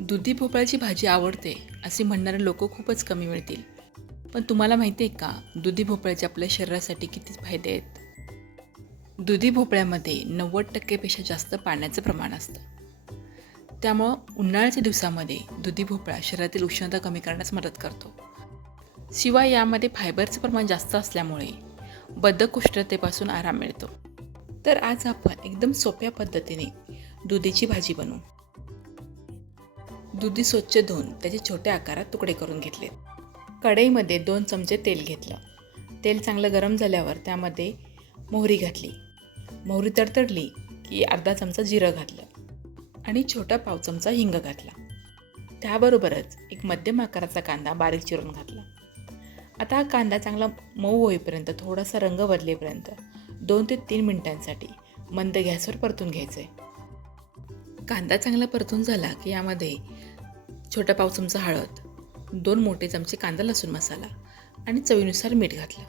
दुधी भोपळ्याची भाजी आवडते असे म्हणणारे लोक खूपच कमी मिळतील. पण तुम्हाला माहिती आहे का, दुधी भोपळ्याचे आपल्या शरीरासाठी किती फायदे आहेत? दुधी भोपळ्यामध्ये 90% जास्त पाण्याचं प्रमाण असतं. त्यामुळं उन्हाळ्याच्या दिवसामध्ये दुधी भोपळा शरीरातील उष्णता कमी करण्यास मदत करतो. शिवाय यामध्ये फायबरचं प्रमाण जास्त असल्यामुळे बद्धकोष्ठतेपासून आराम मिळतो. तर आज आपण एकदम सोप्या पद्धतीने दुधीची भाजी बनवू. दुधी स्वच्छ धुवून त्याचे छोट्या आकारात तुकडे करून घेतले. कढईमध्ये 2 चमचे तेल घेतलं. तेल चांगलं गरम झाल्यावर त्यामध्ये मोहरी घातली. मोहरी तडतडली की अर्धा चमचा जिरं घातलं आणि छोटा पाव चमचा हिंग घातला. त्याबरोबरच एक मध्यम आकाराचा कांदा बारीक चिरून घातला. आता हा कांदा चांगला मऊ होईपर्यंत, थोडासा रंग बदलेपर्यंत 2 ते 3 मिनिटांसाठी मंद गॅसवर परतून घ्यायचं आहे. कांदा चांगला परतून झाला की यामध्ये छोटा पाव चमचा हळद, 2 मोठे चमचे कांदा लसूण मसाला आणि चवीनुसार मीठ घातलं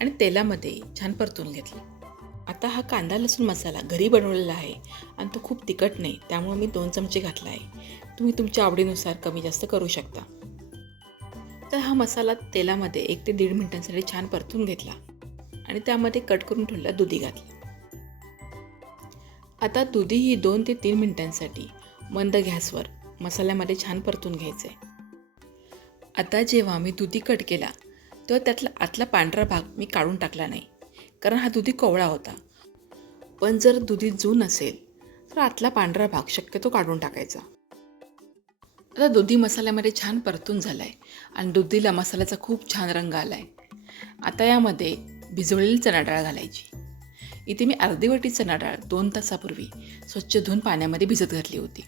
आणि तेलामध्ये छान परतून घेतलं. आता हा कांदा लसूण मसाला घरी बनवलेला आहे आणि तो खूप तिखट नाही, त्यामुळे मी 2 चमचे घातला आहे. तुम्ही तुमच्या आवडीनुसार कमी जास्त करू शकता. तर हा मसाला तेलामध्ये 1 ते 1.5 मिनिटांसाठी छान परतून घेतला आणि त्यामध्ये कट करून ठेवलेला दुधी घातला. आता दुधी ही 2 ते 3 मिनिटांसाठी मंद गॅसवर मसाल्यामध्ये छान परतून घ्यायचं आहे. आता जेव्हा मी दुधी कट केला तेव्हा त्यातला आतला पांढरा भाग मी काढून टाकला नाही, कारण हा दुधी कोवळा होता. पण जर दुधी जून असेल तर आतला पांढरा भाग शक्यतो काढून टाकायचा. आता दुधी मसाल्यामध्ये छान परतून झाला आहे आणि दुधीला मसाल्याचा खूप छान रंग आला आहे. आता यामध्ये भिजवलेली चणा डाळ घालायची. इथे मी अर्धी वाटी चणा डाळ 2 तासापूर्वी स्वच्छ धुवून पाण्यामध्ये भिजत घातली होती.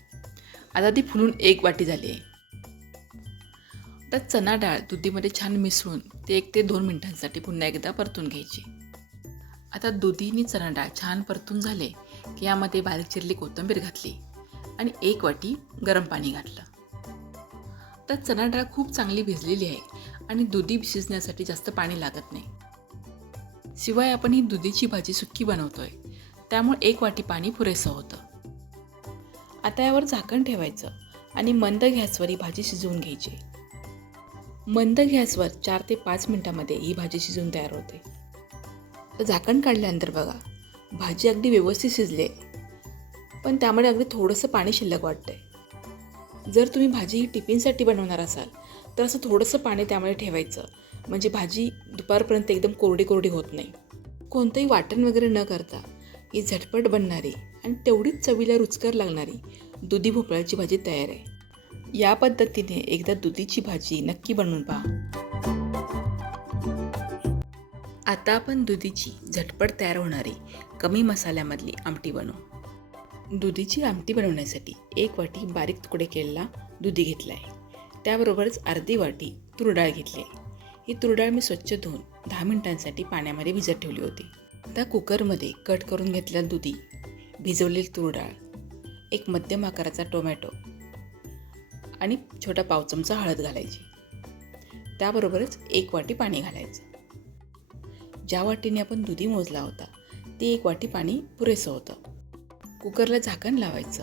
आता ती फुलून 1 वाटी झाली आहे. आता चणा डाळ दुधीमध्ये छान मिसळून ते 1 ते 2 मिनिटांसाठी पुन्हा एकदा परतून घ्यायची. आता दुधी आणि चणा डाळ छान परतून झाले की यामध्ये बारीक चिरलेली कोथिंबीर घातली आणि 1 वाटी गरम पाणी घातलं. तर चणा डाळ खूप चांगली भिजलेली आहे आणि दुधी शिजण्यासाठी जास्त पाणी लागत नाही. शिवाय आपण ही दुधीची भाजी सुक्की बनवतोय, त्यामुळे 1 वाटी पाणी पुरेसं होतं. आता यावर झाकण ठेवायचं आणि मंद गॅसवर ही भाजी शिजवून घ्यायची. मंद गॅसवर 4 ते 5 मिनिटांमध्ये ही भाजी शिजून तयार होते. तर झाकण काढल्यानंतर बघा, भाजी अगदी व्यवस्थित शिजले, पण त्यामध्ये अगदी थोडंसं पाणी शिल्लक वाटतंय. जर तुम्ही भाजी ही टिफिनसाठी बनवणार असाल तर असं थोडंसं पाणी त्यामध्ये ठेवायचं, म्हणजे भाजी दुपारपर्यंत एकदम कोरडी कोरडी होत नाही. कोणतंही वाटण वगैरे न करता ही झटपट बनणारी आणि तेवढीच चवीला रुचकर लागणारी दुधी भोपळ्याची भाजी तयार आहे. या पद्धतीने एकदा दुधीची भाजी नक्की बनवून पहा. आता आपण दुधीची झटपट तयार होणारी कमी मसाल्यामधली आमटी बनवू. दुधीची आमटी बनवण्यासाठी 1 वाटी बारीक तुकडे केलेला दुधी घेतला आहे. त्याबरोबरच अर्धी वाटी तूर डाळ घेतली आहे. ही तूर डाळ मी स्वच्छ धुवून 10 मिनिटांसाठी पाण्यामध्ये भिजत ठेवली होती. आता कुकरमध्ये कट करून घेतलेला दुधी, भिजवलेली तूर डाळ, 1 मध्यम आकाराचा टोमॅटो आणि छोटा पाव चमचा हळद घालायची. त्याबरोबरच 1 वाटी पाणी घालायचं. ज्या वाटीने आपण दुधी मोजला होता ती 1 वाटी पाणी पुरेसं होतं. कुकरला झाकण लावायचं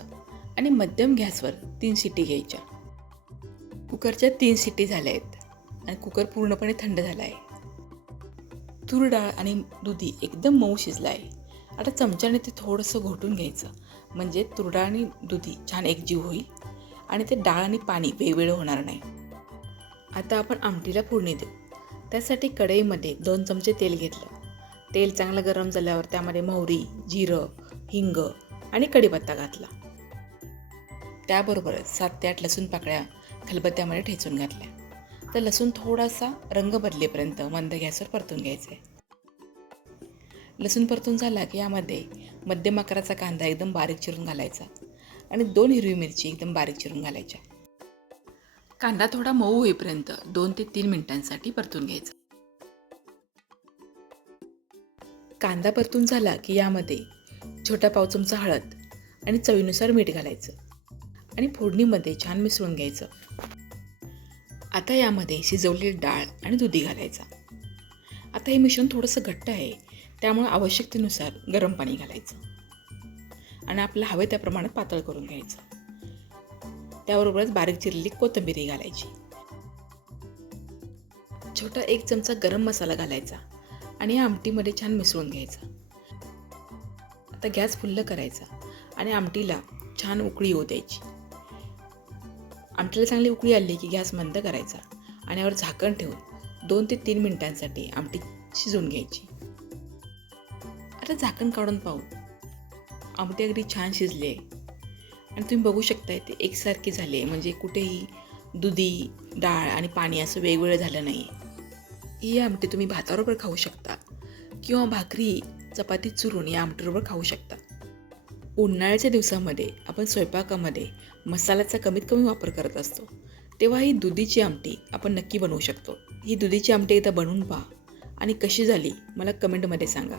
आणि मध्यम गॅसवर 3 शिट्टी घ्यायच्या. कुकरच्या 3 शिट्टी झाल्या आहेत आणि कुकर पूर्णपणे थंड झाला आहे. तूर डाळ आणि दुधी एकदम मऊ शिजला आहे. आता चमच्याने ते थोडंसं घोटून घ्यायचं, म्हणजे तूर डाळ आणि दुधी छान एकजीव होईल आणि ते डाळ आणि पाणी वेगवेगळं होणार नाही. आता आपण आमटीला फोडणी देऊ. त्यासाठी कढईमध्ये 2 चमचे तेल घेतलं. तेल चांगलं गरम झाल्यावर त्यामध्ये मोहरी, जिरं, हिंग आणि कढीपत्ता घातला. त्याबरोबरच 7 ते 8 लसूण पाकळ्या खलबत्त्यामध्ये ठेचून घातल्या. तर लसूण थोडासा रंग बदलेपर्यंत मंद गॅसवर परतून घ्यायचं आहे. लसूण परतून झाला की यामध्ये मध्यम आकाराचा कांदा एकदम बारीक चिरून घालायचा आणि 2 हिरवी मिरची एकदम बारीक चिरून घालायच्या. कांदा थोडा मऊ होईपर्यंत 2 ते 3 मिनिटांसाठी परतून घ्यायचा. कांदा परतून झाला की यामध्ये छोटा पाव चमचा हळद आणि चवीनुसार मीठ घालायचं आणि फोडणीमध्ये छान मिसळून घ्यायचं. आता यामध्ये शिजवलेली डाळ आणि दुधी घालायचा. आता हे मिश्रण थोडंसं घट्ट आहे, त्यामुळे आवश्यकतेनुसार गरम पाणी घालायचं. आणि आपल्याला हवे त्या प्रमाणात पातळ करून घ्यायचं. त्याबरोबरच बारीक चिरलेली कोथिंबीर घालायची. छोटा 1 चमचा गरम मसाला घालायचा आणि या आमटीमध्ये छान मिसळून घ्यायचा. आता गॅस फुल्ल करायचा आणि आमटीला छान उकळी येऊ द्यायची. आमटीला चांगली उकळी आली की गॅस मंद करायचा आणि यावर झाकण ठेवून 2 ते 3 मिनिटांसाठी आमटी शिजवून घ्यायची. आता झाकण काढून पाहू, आमटी अगदी छान शिजली आहे आणि तुम्ही बघू शकताय ते एकसारखी झाली आहे, म्हणजे कुठेही दुधी, डाळ आणि पाणी असं वेगवेगळं झालं नाही. ही आमटी तुम्ही भाताबरोबर खाऊ शकता किंवा भाकरी चपाती चुरून या आमटीबरोबर खाऊ शकता. उन्हाळ्याच्या दिवसामध्ये आपण स्वयंपाकामध्ये मसाल्याचा कमीत कमी वापर करत असतो, तेव्हा ही दुधीची आमटी आपण नक्की बनवू शकतो. ही दुधीची आमटी एकदा बनवून पहा आणि कशी झाली मला कमेंटमध्ये सांगा.